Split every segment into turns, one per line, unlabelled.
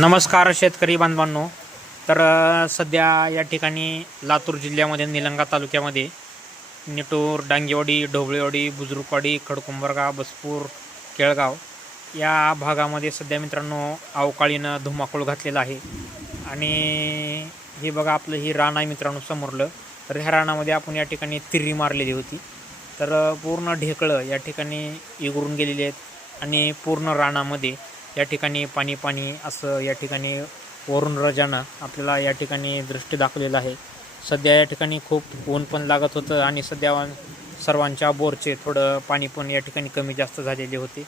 नमस्कार शेतकरी बांधवांनो. तर सध्या या ठिकाणी लातूर जिल्ह्यामध्ये निलंगा तालुक्यामध्ये निटूर डांगेवाडी ढोबळेवाडी बुजुर्गवाडी खडकुंबरगा बसपूर केळगाव या भागामध्ये सध्या मित्रांनो अवकाळीनं धुमाकूळ घातलेला आहे. आणि हे बघा आपलं ही रान आहे मित्रांनो समोरलं. तर ह्या रानामध्ये आपण या ठिकाणी तिरी मारलेली होती. तर पूर्ण ढेकळं या ठिकाणी इगरून गेलेली आहेत. आणि पूर्ण रानामध्ये या ठिकाणी पाणी पाणी असं या ठिकाणी वरुण रजानं आपल्याला या ठिकाणी दृष्टी दाखवलेलं आहे. सध्या या ठिकाणी खूप ऊन पण लागत होतं आणि सध्या सर्वांच्या बोरचे थोडं पाणी पण या ठिकाणी कमी जास्त झालेले होते.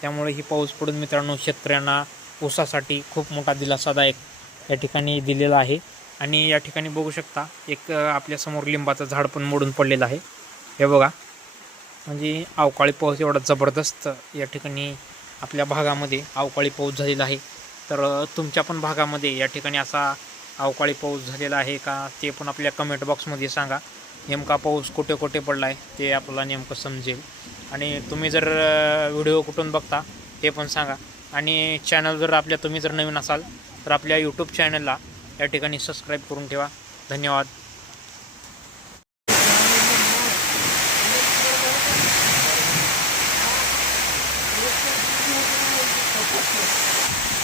त्यामुळे ही पाऊस पडून मित्रांनो शेतकऱ्यांना ऊसासाठी खूप मोठा दिलासादायक या ठिकाणी दिलेला आहे. आणि या ठिकाणी बघू शकता एक आपल्यासमोर लिंबाचं झाड पण मोडून पडलेलं आहे. हे बघा. म्हणजे अवकाळी पाऊस एवढा जबरदस्त या ठिकाणी आपल्या भागामध्ये अवकाळी पाऊस झालेला आहे. तर तुमच्या पण भागामध्ये या ठिकाणी असा अवकाळी पाऊस झालेला आहे का? ते पण आपल्या कमेंट बॉक्समध्ये सांगा. नेमका पाऊस कुठे कुठे पडला आहे ते आपल्याला नेमकं समजेल. आणि तुम्ही जर व्हिडिओ कुठून बघता ते पण सांगा. आणि चॅनल जर आपल्या तुम्ही जर नवीन असाल तर आपल्या यूट्यूब चॅनलला या ठिकाणी सबस्क्राईब करून ठेवा. धन्यवाद. আসলো